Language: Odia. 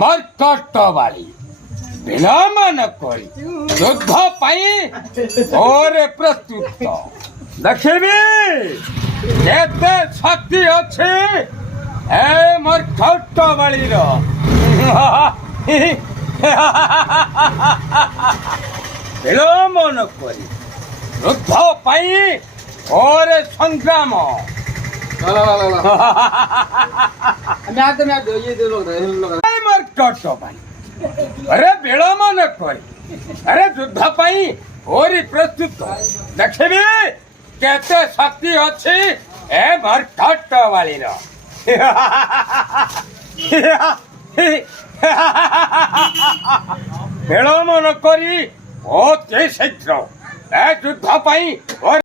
ମର୍କଟବାଳୀ ବିଳମ୍ବ ନ କରି ଯୁଦ୍ଧ ପାଇଁ ଘୋରେ ପ୍ରସ୍ତୁତ। ଦେଖିବି କେତେ ଶକ୍ତି ଅଛି ଏ ମର୍କଟବାଳୀର। ବିଳମ୍ବ ନ କରି ଯୁଦ୍ଧ ପାଇଁ ଘୋରେ ସଂଗ୍ରାମ। अरे विलंब न कर, अरे युद्ध पाई ओरी प्रस्तुत। देखिबी केते शक्ति अछि ए मर्कटवाली रो। विलंब न करी अति शीघ्र ए युद्ध पाई